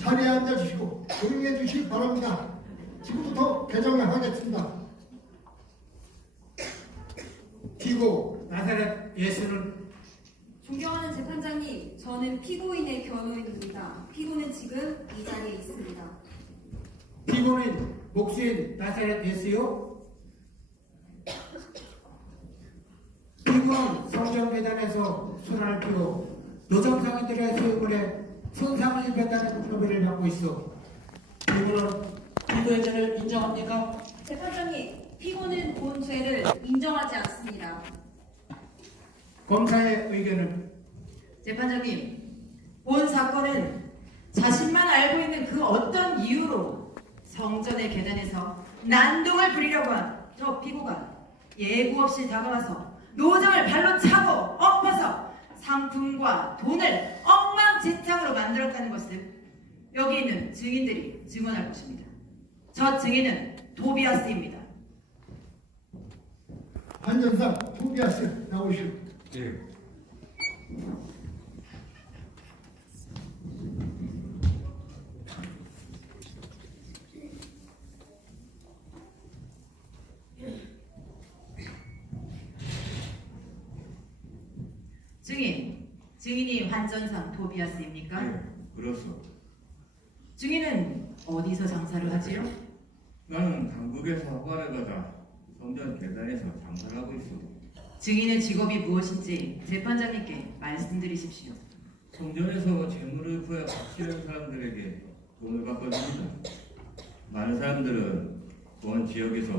자리에 앉아주시고 조용해 주시기 바랍니다. 지금부터 개정을 하겠습니다. 피고 나사렛 예수는 존경하는 재판장님, 저는 피고인의 변호인입니다. 피고는 지금 이 자리에 있습니다. 피고는 목수인 나사렛 예수요. 피고는 성전계단에서 손을 펴고 노정상인들의 소유물에 손상을 입혔다는 표기를 받고 있어. 피고는 피고의 죄를 인정합니까? 재판장님, 피고는 본 죄를 인정하지 않습니다. 검사의 의견은? 재판장님, 본 사건은 자신만 알고 있는 그 어떤 이유로 성전의 계단에서 난동을 부리려고 한 저 피고가 예고 없이 다가와서 노정을 발로 차고 엎어서 상품과 돈을 엉망진창으로 만들었다는 것을 여기 있는 증인들이 증언할 것입니다. 저 증인은 토비아스입니다. 한전사 토비아스 나오시오. 예. 증인이 환전상 토비아스입니까? 예, 그렇소. 증인은 어디서 장사를 하지요? 나는 한국에서 학원을 가다 성전 계단에서 장사를 하고 있어. 증인의 직업이 무엇인지 재판장님께 말씀드리십시오. 성전에서 재물을 구해 바치는 사람들에게 돈을 바꿔줍니다. 많은 사람들은 먼 지역에서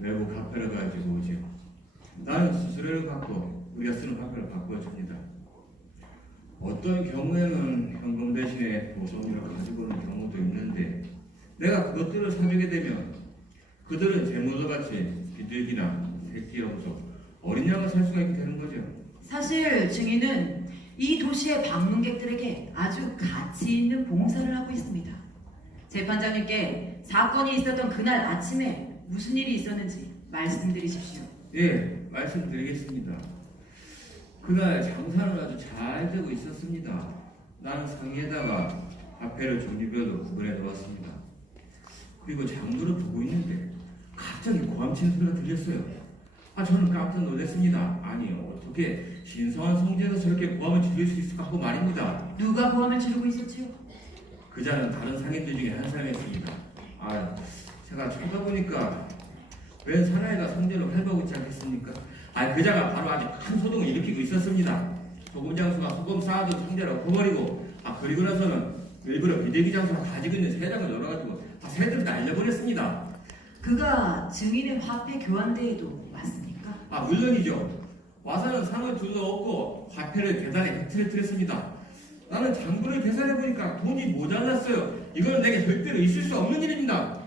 외국 화폐를 가지고 오지요. 나는 수수료를 받고 우리가 쓰는 화폐를 바꿔줍니다. 어떤 경우에는 현금 대신에 보존이를 가지고 오는 경우도 있는데 내가 그것들을 사주게 되면 그들은 재물도 같이 비둘기나 새끼 염소, 어린 양을 살 수가 있게 되는 거죠. 사실 증인은 이 도시의 방문객들에게 아주 가치 있는 봉사를 하고 있습니다. 재판장님께 사건이 있었던 그날 아침에 무슨 일이 있었는지 말씀드리십시오. 예, 말씀드리겠습니다. 그날 장사는 아주 잘 되고 있었습니다. 나는 상에다가 화폐를 종류별로 구분해 놓았습니다. 그리고 장부를 보고 있는데 갑자기 고함치는 소리가 들렸어요. 저는 깜짝 놀랐습니다. 아니, 어떻게 신성한 성전에서 저렇게 고함을 지를 수 있을까 하고 말입니다. 누가 고함을 지르고 있었지요? 그자는 다른 상인들 중에 한 사람이었습니다. 제가 쳐다보니까 웬 사나이가 성전을 밟아오고 있지 않겠습니까? 그자가 바로 아주 큰 소동을 일으키고 있었습니다. 소금 장수가 소금 쌓아둔 상자를 엎어버리고 그리고 나서는 일부러 비대기 장수가 가지고 있는 세장을 열어가지고 새들을 날려버렸습니다. 그가 증인의 화폐 교환대회도 맞습니까? 물론이죠. 와서는 상을 둘러엎고 화폐를 계단에 흩트렸습니다. 나는 장부를 계산해보니까 돈이 모자랐어요. 이거는 내게 절대로 있을 수 없는 일입니다.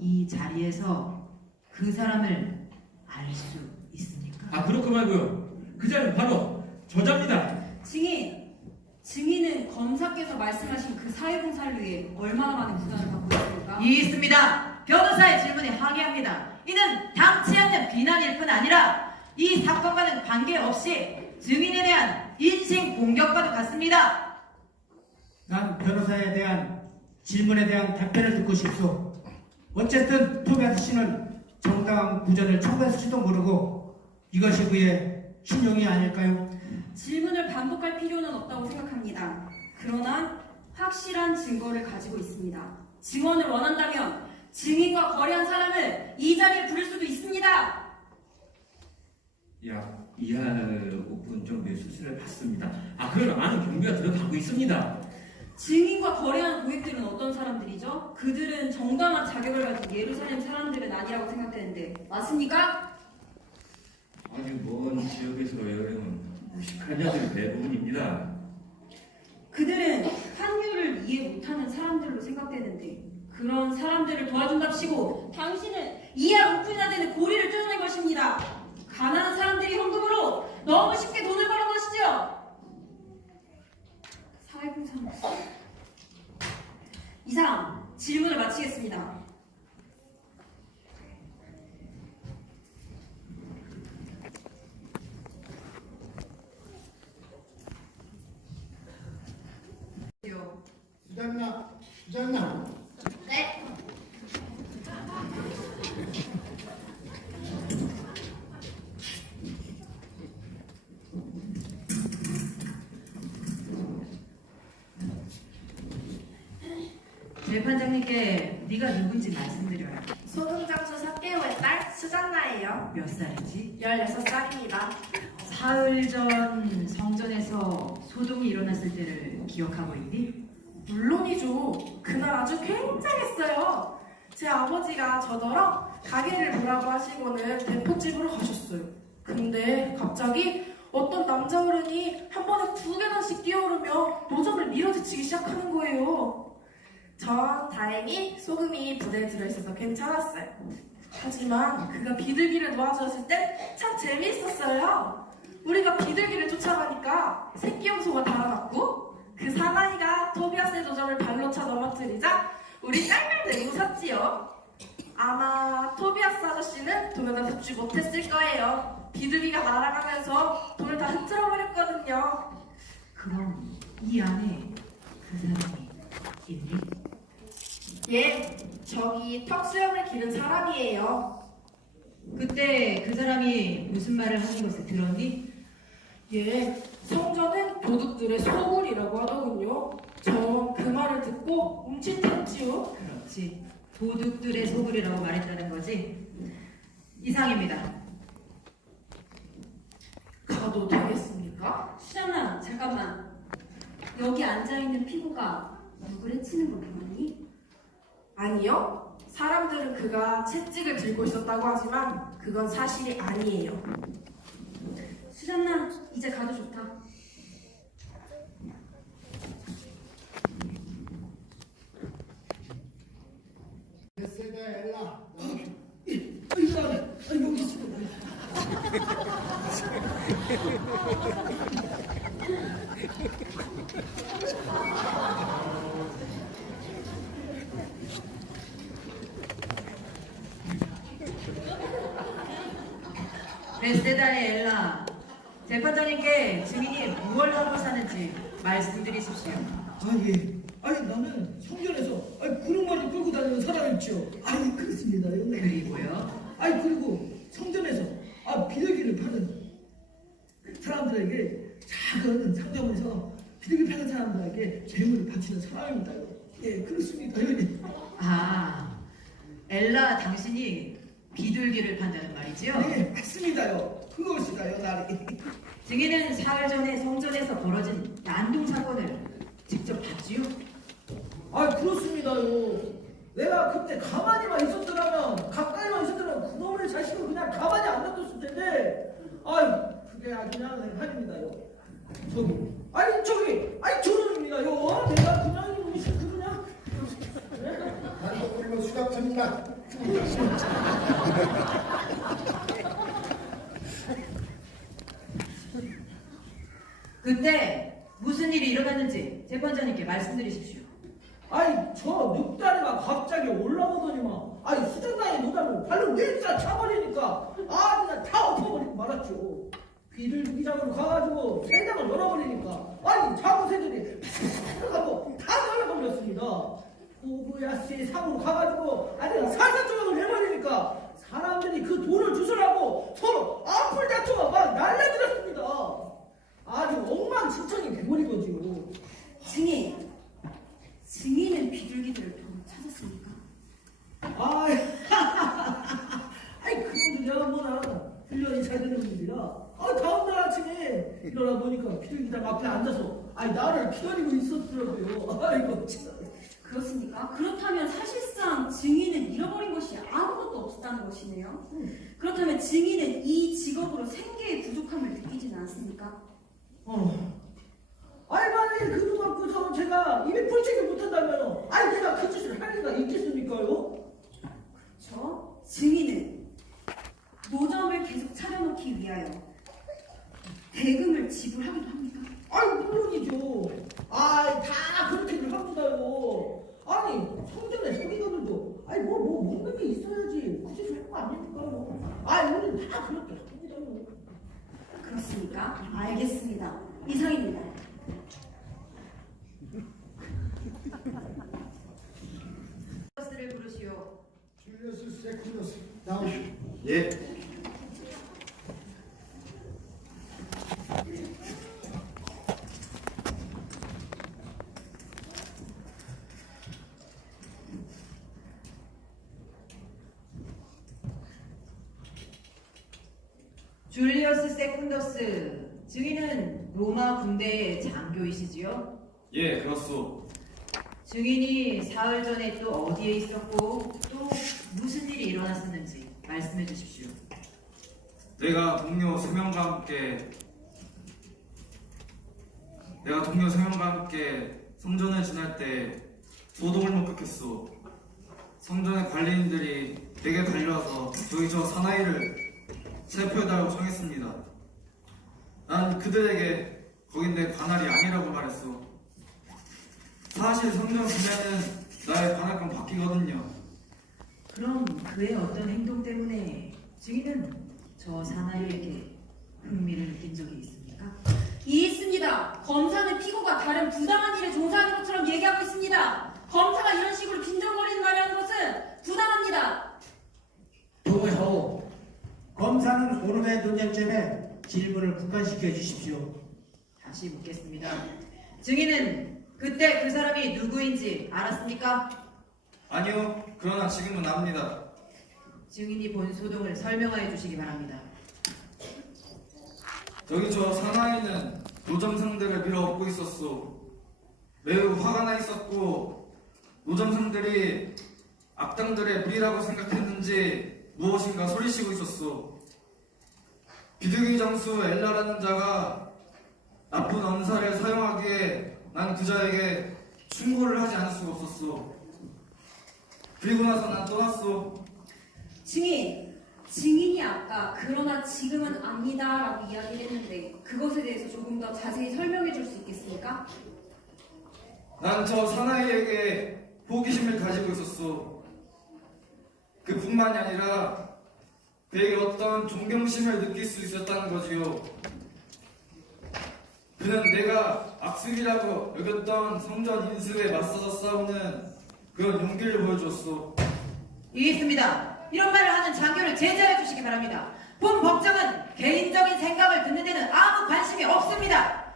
이 자리에서 그 사람을 알 수 있습니까? 그렇고 말고요. 그자는 바로 저자입니다. 증인은 검사께서 말씀하신 그 사회봉사를 위해 얼마나 많은 부담을 받고 있습니까? 있습니다. 변호사의 질문에 항의합니다. 이는 당치 않는 비난일 뿐 아니라 이 사건과는 관계없이 증인에 대한 인신 공격과도 같습니다. 난 변호사에 대한 질문에 대한 답변을 듣고 싶소. 어쨌든 토비아스 씨는 정당한 구전을 청구했을지도 모르고 이것이 그의 신용이 아닐까요? 질문을 반복할 필요는 없다고 생각합니다. 그러나 확실한 증거를 가지고 있습니다. 증언을 원한다면 증인과 거래한 사람을 이 자리에 부를 수도 있습니다. 약 2할 5분 정도의 수술을 받습니다. 그러나 많은 경비가 들어가고 있습니다. 증인과 거래한 고객들은 어떤 사람들이죠? 그들은 정당한 자격을 가진 예루살렘 사람들은 아니라고 생각되는데 맞습니까? 아주 먼 지역에서 여행은 무식한 자들이 대부분입니다. 그들은 한교를 이해 못하는 사람들로 생각되는데 그런 사람들을 도와준답시고 당신은 2할 5푼이나 되는 고리를 뜯어낸 것입니다. 가난한 사람들이 현금으로 너무 쉽게 돈을 버는 것이죠. 사회봉사 이상 질문을 마치겠습니다. 부장님 수장님, 네. 재판장님께 네가 누군지 말씀드려요. 소금장수 사개오의 딸 수잔나예요. 몇 살이지? 16살입니다. 사흘 전 성전에서 소동이 일어났을 때를 기억하고 있니? 물론이죠. 그날 아주 굉장했어요. 제 아버지가 저더러 가게를 보라고 하시고는 대포집으로 가셨어요. 근데 갑자기 어떤 남자 어른이 한 번에 2계단씩 뛰어오르며 노점을 밀어제치기 시작하는 거예요. 전 다행히 소금이 부대에 들어있어서 괜찮았어요. 하지만 그가 비둘기를 놓아주었을 땐 참 재미있었어요. 우리가 비둘기를 쫓아가니까 새끼 염소가 달아났고 그 사나이가 토비아스의 노점을 발로 차 넘어뜨리자 우리 깔깔대고 웃었지요. 아마 토비아스 아저씨는 돈을 다 잡지 못했을 거예요. 비둘기가 날아가면서 돈을 다 흐트러버렸거든요. 그럼 이 안에 그 사람이 있니? 예, 저기 턱수염을 기른 사람이에요. 그때 그 사람이 무슨 말을 하는 것을 들었니? 예, 성전은 도둑들의 소굴이라고 하더군요. 전 그 말을 듣고 뭉칫했지요. 그렇지. 도둑들의 소굴이라고 말했다는 거지. 이상입니다. 가도 되겠습니까? 수잔나, 잠깐만. 여기 앉아있는 피고가 누굴 해치는 걸 보았니? 아니요. 사람들은 그가 채찍을 들고 있었다고 하지만 그건 사실이 아니에요. 수잔나, 이제 가도 좋다. 베세다 엘라. 베세다의 엘라. 재판장님께 증인이 무얼 하고 사는지 말씀드리십시오. 예. 아니 나는 성전에서 구름말을 끌고 다니는 사람이죠. 그렇습니다요. 네. 그리고요. 그리고 성전에서 비둘기를 파는 사람들에게 작은 상점에서 비둘기 파는 사람들에게 재물을 바치는 사람입니다요. 예, 그렇습니다요. 아, 엘라 당신이 비둘기를 판다는 말이지요? 네, 맞습니다요. 그것이다요, 나리. 증인은 사흘 전에 성전에서 벌어진 난동 사건을 직접 봤지요? 그렇습니다요. 내가 그때 가만히만 있었더라면, 가까이만 있었더라면 그놈의 자식을 그냥 가만히 안 놔뒀을 텐데, 그게 아주 그냥 한입니다요. 저놈입니다요. 내가 그냥 이놈이 그냥. 난또 그리고 수갑합니다. 그때 무슨 일이 일어났는지 재판장님께 말씀드리십시오. 저 늑다리가 갑자기 올라오더니만, 수장나의 노담을 발로 낼자 차버리니까, 그냥 다 엎어버리고 말았죠. 비둘기장으로 가가지고 새장을 열어버리니까, 자고 새들이 팍 하고 다 날라버렸습니다. 오브야스의 상으로 가가지고, 그냥 살살조각을 해버리니까, 사람들이 그 돈을 주스라고 서로 앞을 다투어 막 날려들었습니다. 아주 엉망진창이 돼버린 거지요. 증인은 비둘기들을 더 찾았습니까? 그분도 내가 뭐나 훈련이 잘 되는 분들이라. 다음날 아침에 일어나 보니까 비둘기장 앞에 앉아서 나를 기다리고 있었더라고요. 아이고 참. 그렇습니까? 그렇다면 사실상 증인은 잃어버린 것이 아무것도 없었다는 것이네요. 그렇다면 증인은 이 직업으로 생계의 부족함을 느끼지는 않습니까? 만약에 그거 갖고서 제가 입에 풀치기 못한다면 내가 그 짓을 할 리가 있겠습니까요? 그렇죠? 증인은 노점을 계속 차려놓기 위하여 대금을 지불하기도 합니까? 물론이죠. 다 그렇게들 합니다요. 성전에 서기관들도 뭐 묻는 게 있어야지 그 짓을 할 거 아닙니까요? 우리는 다 그렇게 합니다요. 그렇습니까? 알겠습니다. 이상입니다. 예. 줄리어스 세쿤더스, 증인은 로마 군대의 장교이시지요? 예, 그렇소. 증인이 사흘 전에 또 어디에 있었고 또 무슨 일이 일어났었는지 말씀해 주십시오. 내가 동료 3명과 함께 성전을 지날 때 소동을 목격했소. 성전의 관리인들이 내게 달려와서 저기 저 사나이를 체포해달라고 청했습니다. 난 그들에게 거긴 내 관할이 아니라고 말했소. 사실 성전 분야는 나의 관할권 바뀌거든요. 그럼 그의 어떤 행동 때문에 증인은 저 사나이에게 흥미를 느낀 적이 있습니까? 있습니다. 검사는 피고가 다른 부당한 일에 종사하는 것처럼 얘기하고 있습니다. 검사가 이런 식으로 빈정거리는 말을 하는 것은 부당합니다. 동의하오. 검사는 오늘의 논쟁점에 질문을 국한시켜 주십시오. 다시 묻겠습니다. 증인은 그때 그 사람이 누구인지 알았습니까? 아니요, 그러나 지금은 압니다. 증인이 본 소동을 설명하여 주시기 바랍니다. 저기 저 사나이는 노점상들을 밀어엎고 있었소. 매우 화가 나 있었고 노점상들이 악당들의 무리라고 생각했는지 무엇인가 소리치고 있었소. 비둘기 장수 엘라라는 자가 나쁜 언사를 사용하기에 난 그 자에게 충고를 하지 않을 수가 없었소. 그리고 나서 난 떠났소. 증인이 아까 그러나 지금은 압니다라고 이야기를 했는데 그것에 대해서 조금 더 자세히 설명해 줄 수 있겠습니까? 난 저 사나이에게 호기심을 가지고 있었소. 그뿐만이 아니라 그에게 어떤 존경심을 느낄 수 있었다는 거지요. 그는 내가 악습이라고 여겼던 성전 인습에 맞서서 싸우는 그런 용기를 보여줬소. 있습니다. 이런 말을 하는 장교를 제재해 주시기 바랍니다. 본 법정은 개인적인 생각을 듣는 데는 아무 관심이 없습니다.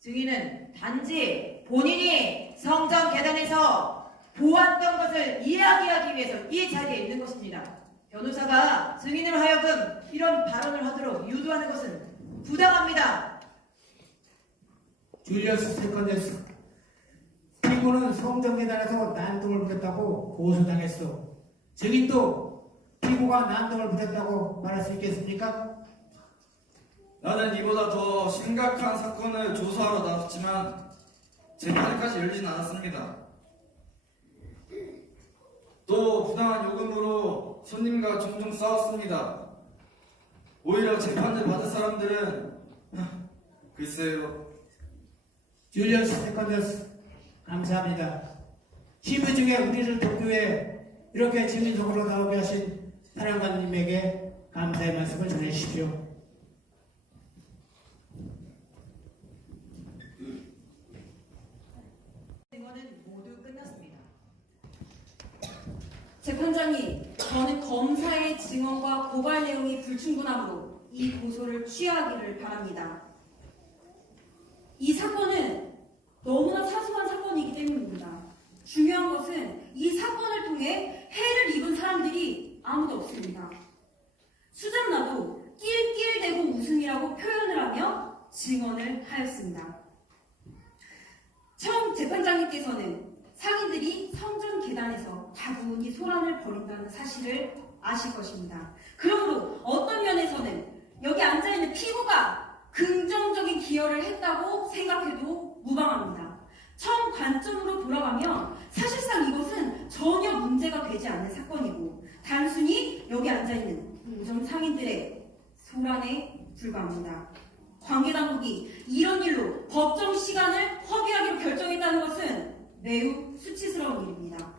증인은 단지 본인이 성전 계단에서 보았던 것을 이야기하기 위해서 이 자리에 있는 것입니다. 변호사가 증인으로 하여금 이런 발언을 하도록 유도하는 것은 부당합니다. 줄리어스 세컨더스. 피고는 성전계단에서 난동을 부렸다고 고소당했어. 증인도 피고가 난동을 부렸다고 말할 수 있겠습니까? 나는 이보다 더 심각한 사건을 조사하러 나섰지만 재판까지 열리진 않았습니다. 또 부당한 요금으로 손님과 종종 싸웠습니다. 오히려 재판을 받은 사람들은 글쎄요. 줄리어스 세컨더스, 감사합니다. 시부 중에 우리를 돕기에 이렇게 증인석으로 나오게 하신 사령관님에게 감사의 말씀을 전해주십시오. 증언은 모두 끝났습니다. 재판장님, 저는 검사의 증언과 고발 내용이 불충분하므로 이 고소를 취하기를 바랍니다. 이 사건은 너무나 사소한 사건이기 때문입니다. 중요한 것은 이 사건을 통해 해를 입은 사람들이 아무도 없습니다. 수잔나도 낄낄대고 웃음이라고 표현을 하며 증언을 하였습니다. 처음 재판장님께서는 상인들이 성전 계단에서 다분히 소란을 벌인다는 사실을 아실 것입니다. 그러므로 어떤 면에서는 여기 앉아있는 피고가 긍정적인 기여를 했다고 생각해도 무방합니다. 처음 관점으로 돌아가면 사실상 이것은 전혀 문제가 되지 않는 사건이고 단순히 여기 앉아있는 노점 상인들의 소란에 불과합니다. 관계당국이 이런 일로 법정 시간을 허비하기로 결정했다는 것은 매우 수치스러운 일입니다.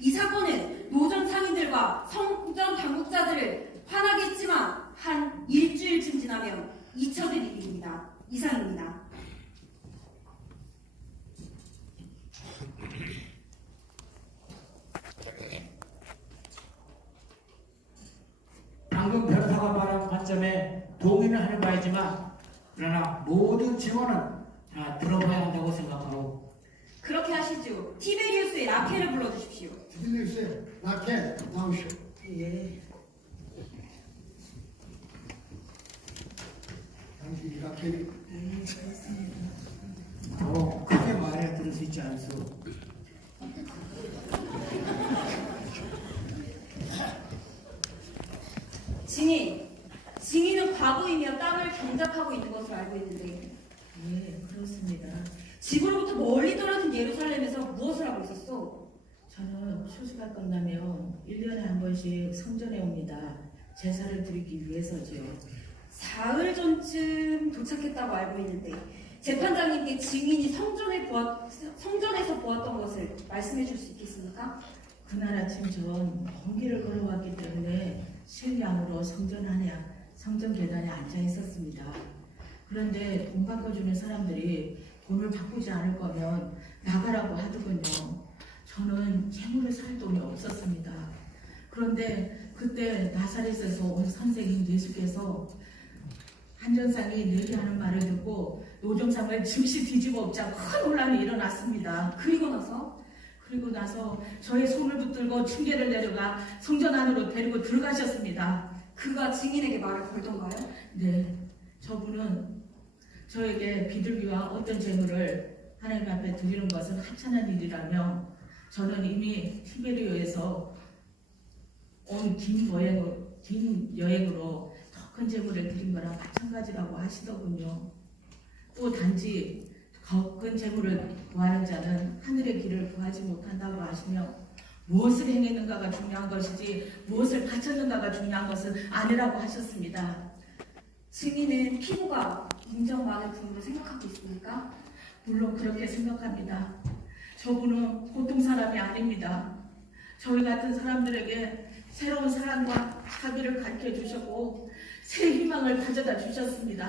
이 사건은 노점 상인들과 성전 당국자들을 화나게 했지만 한 일주일쯤 지나면 잊혀질 일입니다. 이상입니다. 살펴봐야지만 그러나 모든 증언은 다 들어봐야 한다고 생각하고 그렇게 하시죠. 티베리우스의 라켈을 불러주십시오. 티베리우스의 라켈 나오시오. 예. 당시 라켈이 더 크게 말해야 들을 수 있지 않소. 증인은 과거이며 땅을 경작하고 있는 것으로 알고 있는데 예, 그렇습니다. 집으로부터 멀리 떨어진 예루살렘에서 무엇을 하고 있었어? 저는 추수가 끝나면 1년에 한 번씩 성전에 옵니다. 제사를 드리기 위해서지요. 사흘 전쯤 도착했다고 알고 있는데 재판장님께 증인이 성전에서 보았던 것을 말씀해 줄 수 있겠습니까? 그날 아침 전 번개를 걸어왔기 때문에 실양으로 성전 계단에 앉아 있었습니다. 그런데 돈 바꿔주는 사람들이 돈을 바꾸지 않을 거면 나가라고 하더군요. 저는 재물을 살 돈이 없었습니다. 그런데 그때 나사렛에서 온 선생님 예수께서 한전상이 내게 하는 말을 듣고 노점상을 즉시 뒤집어 엎자 큰 혼란이 일어났습니다. 그리고 나서 저의 손을 붙들고 층계를 내려가 성전 안으로 데리고 들어가셨습니다. 그가 증인에게 말을 걸던가요? 네, 저분은 저에게 비둘기와 어떤 재물을 하나님 앞에 드리는 것은 하찮은 일이라며 저는 이미 티베리오에서 온 긴 여행으로 더 큰 재물을 드린 거랑 마찬가지라고 하시더군요. 또 단지 더 큰 재물을 구하는 자는 하늘의 길을 구하지 못한다고 하시며 무엇을 행했는가가 중요한 것이지 무엇을 바쳤는가가 중요한 것은 아니라고 하셨습니다. 증인은 피고가 인정 많은 분으로 생각하고 있습니까? 물론 그렇게 생각합니다. 저분은 보통 사람이 아닙니다. 저희 같은 사람들에게 새로운 사랑과 자비를 가르쳐 주셨고 새 희망을 가져다 주셨습니다.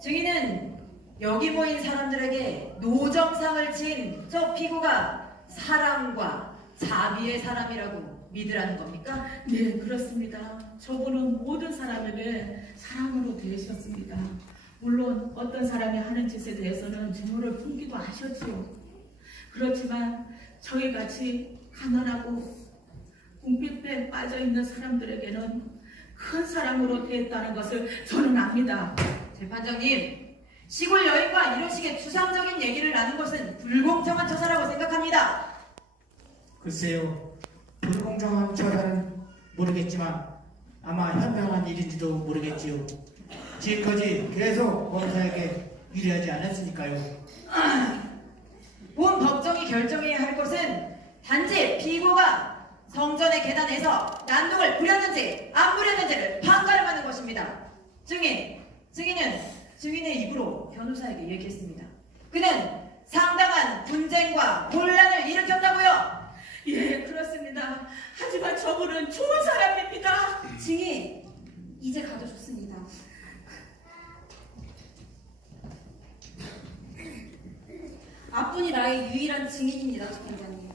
증인은 여기 모인 사람들에게 노점상을 친 저 피고가 사랑과 자비의 사람이라고 믿으라는 겁니까? 네, 그렇습니다. 저분은 모든 사람에게 사랑으로 대하셨습니다. 물론 어떤 사람이 하는 짓에 대해서는 증오를 품기도 하셨지요. 그렇지만 저희같이 가난하고 궁핍에 빠져있는 사람들에게는 큰 사랑으로 대했다는 것을 저는 압니다. 재판장님, 시골 여인과 이런 식의 추상적인 얘기를 나눈 것은 불공정한 처사라고 생각합니다. 글쎄요, 불공정한 처사는 모르겠지만 아마 현명한 일인지도 모르겠지요. 지금까지 계속 검사에게 유리하지 않았으니까요. 본 법정이 결정해야 할 것은 단지 피고가 성전의 계단에서 난동을 부렸는지 안 부렸는지를 판가름하는 것입니다. 증인의 입으로 변호사에게 얘기했습니다. 그는 상당한 분쟁과 혼란을 일으켰다고요. 예, 그렇습니다. 하지만 저분은 좋은 사람입니다. 증인, 이제 가도 좋습니다. 앞분이 나의 유일한 증인입니다, 재판장님.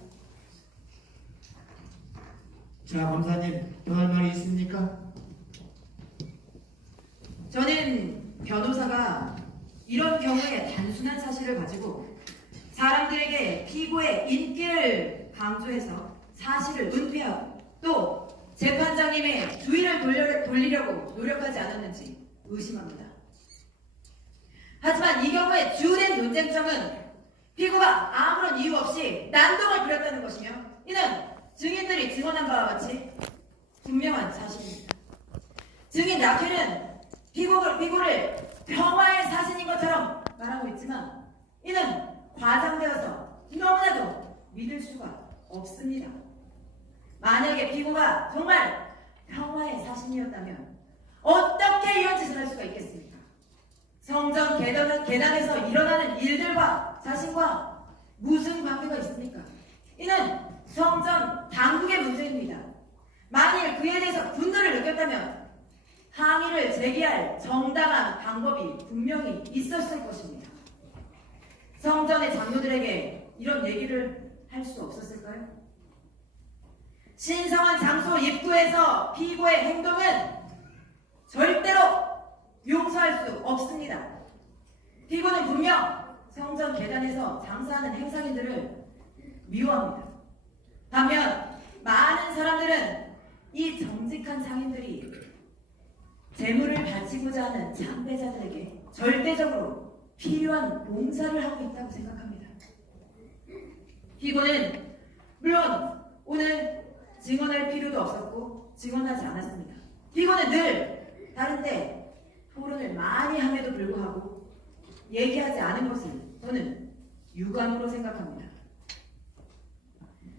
자, 검사님, 더 할 말이 있습니까? 저는 변호사가 이런 경우에 단순한 사실을 가지고 사람들에게 피고의 인기를 강조해서 사실을 은폐하고 또 재판장님의 주의를 돌리려고 노력하지 않았는지 의심합니다. 하지만 이 경우의 주된 논쟁점은 피고가 아무런 이유 없이 난동을 부렸다는 것이며 이는 증인들이 증언한 바와 같이 분명한 사실입니다. 증인 라켈은 피고를 평화의 사신인 것처럼 말하고 있지만 이는 과장되어서 너무나도 믿을 수가 없습니다. 만약에 피고가 정말 평화의 사신이었다면 어떻게 이런 짓을 할 수가 있겠습니까? 성전 계단에서 일어나는 일들과 자신과 무슨 관계가 있습니까? 이는 성전 당국의 문제입니다. 만일 그에 대해서 분노를 느꼈다면 항의를 제기할 정당한 방법이 분명히 있었을 것입니다. 성전의 장로들에게 이런 얘기를 할 수 없었을까요? 신성한 장소 입구에서 피고의 행동은 절대로 용서할 수 없습니다. 피고는 분명 성전 계단에서 장사하는 행상인들을 미워합니다. 반면 많은 사람들은 이 정직한 상인들이 재물을 바치고자 하는 참배자들에게 절대적으로 필요한 봉사를 하고 있다고 생각합니다. 피고는 물론 오늘 증언할 필요도 없었고 증언하지 않았습니다. 피고는 늘 다른데 토론을 많이 함에도 불구하고 얘기하지 않은 것을 저는 유감으로 생각합니다.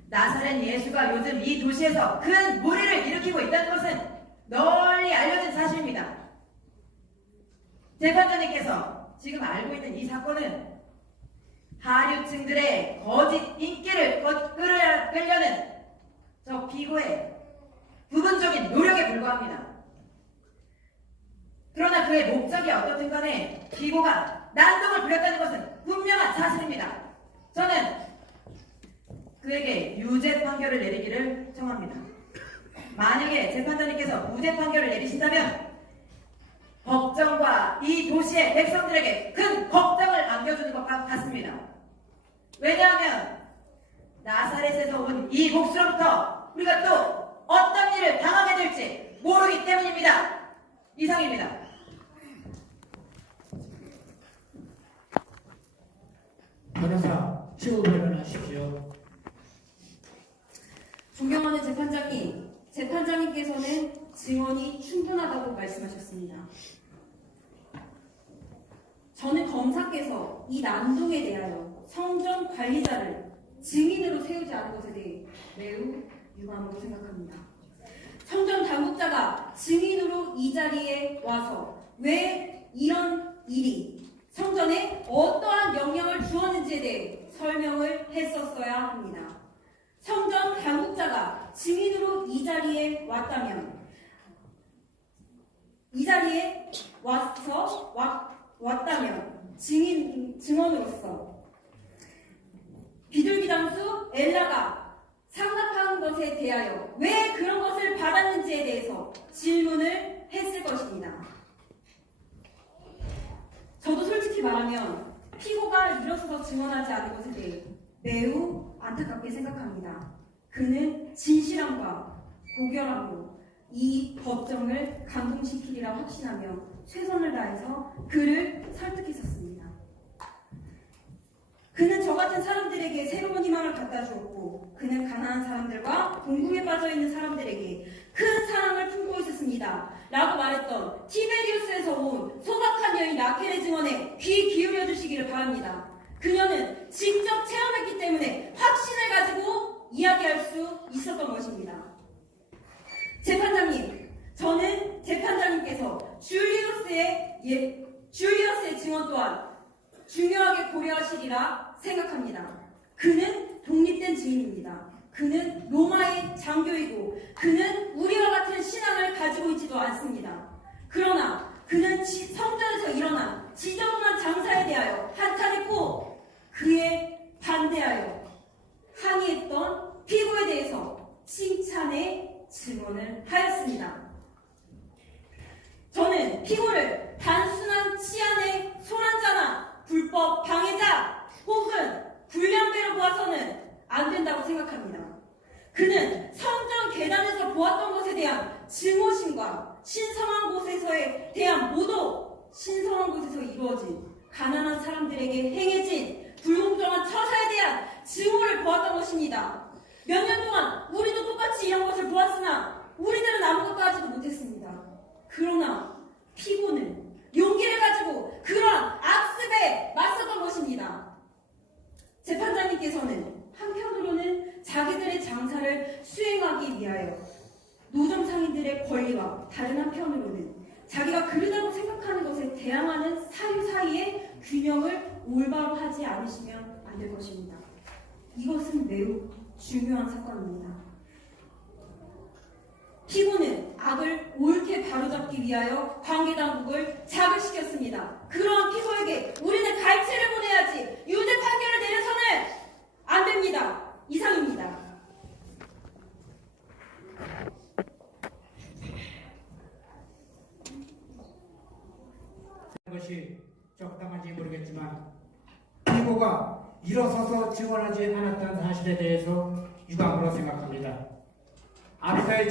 나사렛 예수가 요즘 이 도시에서 큰 무리를 일으키고 있다는 것은 널리 알려진 사실입니다. 재판장님께서 지금 알고 있는 이 사건은 하류층들의 거짓 인기를 끌려는 저 피고의 부분적인 노력에 불과합니다. 그러나 그의 목적이 어떻든 간에 피고가 난동을 부렸다는 것은 분명한 사실입니다. 저는 그에게 유죄 판결을 내리기를 청합니다. 만약에 재판장님께서 무죄 판결을 내리신다면 법정과 이 도시의 백성들에게 큰 걱정을 안겨주는 것 같습니다. 왜냐하면 나사렛에서 온 이 목수로부터 우리가 또 어떤 일을 당하게 될지 모르기 때문입니다. 이상입니다. 변호사 실무 발언하십시오. 존경하는 재판장님, 재판장님께서는 증언이 충분하다고 말씀하셨습니다. 저는 검사께서 이 난동에 대하여 성전 관리자를 증인으로 세우지 않은 것에 대해 매우 유감으로 생각합니다. 성전 당국자가 증인으로 이 자리에 와서 왜 이런 일이 성전에 어떠한 영향을 주었는지에 대해 설명을 했었어야 합니다. 성전 당국자가 증인으로 이 자리에 왔다면 증언으로서 비둘기당수 엘라가 상납한 것에 대하여 왜 그런 것을 받았는지에 대해서 질문을 했을 것입니다. 저도 솔직히 말하면 피고가 일어서서 증언하지 않은 것에 대해 매우 안타깝게 생각합니다. 그는 진실함과 고결함으로 이 법정을 감동시키리라 확신하며 최선을 다해서 그를 설득했었습니다. 그는 저 같은 사람들에게 새로운 희망을 갖다 주었고 그는 가난한 사람들과 공궁에 빠져있는 사람들에게 큰 사랑을 품고 있었습니다. 라고 말했던 티베리우스에서 온 소박한 여인 라켈의 증언에 귀 기울여 주시기를 바랍니다. 그녀는 직접 체험했기 때문에 확신을 가지고 이야기할 수 있었던 것입니다. 재판장님, 저는 재판장님께서 줄리우스의 증언 또한 중요하게 고려하시리라 생각합니다. 그는 독립된 증인입니다. 그는 로마의 장교이고 그는 우리와 같은 신앙을 가지고 있지도 않습니다. 그러나 그는 성전에서 일어난 지저분한 장사에 대하여 한탄했고 그에 반대하여 항의했던 피고에 대해서 칭찬의 증언을 하였습니다. 저는 피고를 단순한 치안의 소란자나 불법 방해자 혹은 불량배로 보아서는 안 된다고 생각합니다. 그는 성전 계단에서 보았던 것에 대한 증오심과 신성한 곳에서에 대한 모두 신성한 곳에서 이루어진 가난한 사람들에게 행해진 불공정한 처사에 대한 증오를 보았던 것입니다. 몇 년 동안 우리도 똑같이 이런 것을 보았으나 우리들은 아무것도 하지도 못했습니다. 그러나 피고는 용기를 가지고 그러한 악습에 맞섰던 것입니다. 재판장님께서는 한편으로는 자기들의 장사를 수행하기 위하여 노점 상인들의 권리와 다른 한편으로는 자기가 그르다고 생각하는 것에 대항하는 사유 사이의 균형을 올바로 하지 않으시면 안 될 것입니다. 이것은 매우 중요한 사건입니다. 피고는 악을 옳게 바로잡기 위하여 관계당국을 자극시켰습니다. 그러한 피고에게 우리는 갈채를 보내야지 유죄 판결을 내려서는 안 됩니다. 이상입니다. 아는지 모르겠지만 피고가 일어서서 증언하지 않았다는 사실에 대해서 유감으로 생각합니다. 앞서의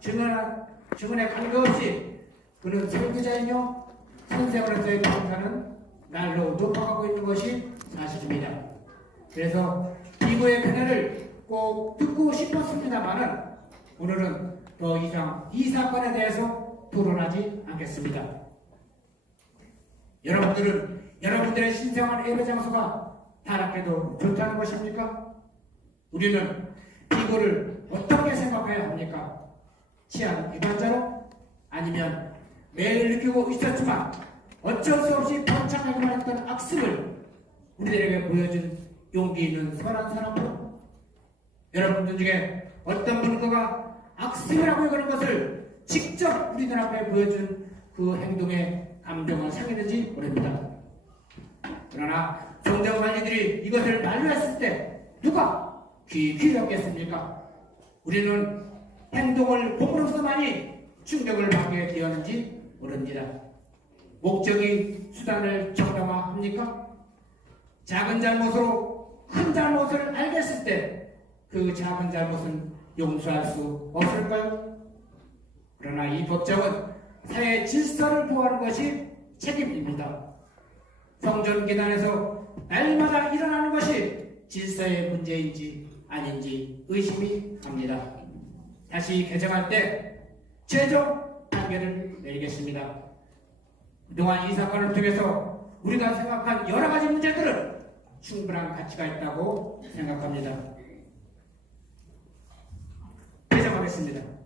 증언에 관계없이 그는 설교자이며 선생으로서의 평가는 날로 높아가고 있는 것이 사실입니다. 그래서 피고의 편애를 꼭 듣고 싶었습니다만은 오늘은 더 이상 이 사건에 대해서 토론하지 않겠습니다. 여러분들은 여러분들의 신성한 예배 장소가 타락해도 좋다는 것입니까? 우리는 피고를 어떻게 생각해야 합니까? 치안 위반자로? 아니면 매일 느끼고 있었지만 어쩔 수 없이 번창하기만 했던 악습을 우리들에게 보여준 용기 있는 선한 사람으로? 여러분들 중에 어떤 분과가 악습이라고 여기는 것을 직접 우리들 앞에 보여준 그 행동에 감정을 상했는지 모릅니다. 그러나 정정 관리들이 이것을 만류했을 때 누가 귀 기울였겠습니까? 우리는 행동을 봄으로서만이 충격을 받게 되었는지 모릅니다. 목적이 수단을 정당화합니까? 작은 잘못으로 큰 잘못을 알겠을 때 그 작은 잘못은 용서할 수 없을까요? 그러나 이 법정은 사회 질서를 보호하는 것이 책임입니다. 성전 계단에서 날마다 일어나는 것이 질서의 문제인지 아닌지 의심이 갑니다. 다시 개정할 때 최종 판결을 내리겠습니다. 그동안 이 사건을 통해서 우리가 생각한 여러 가지 문제들은 충분한 가치가 있다고 생각합니다. 개정하겠습니다.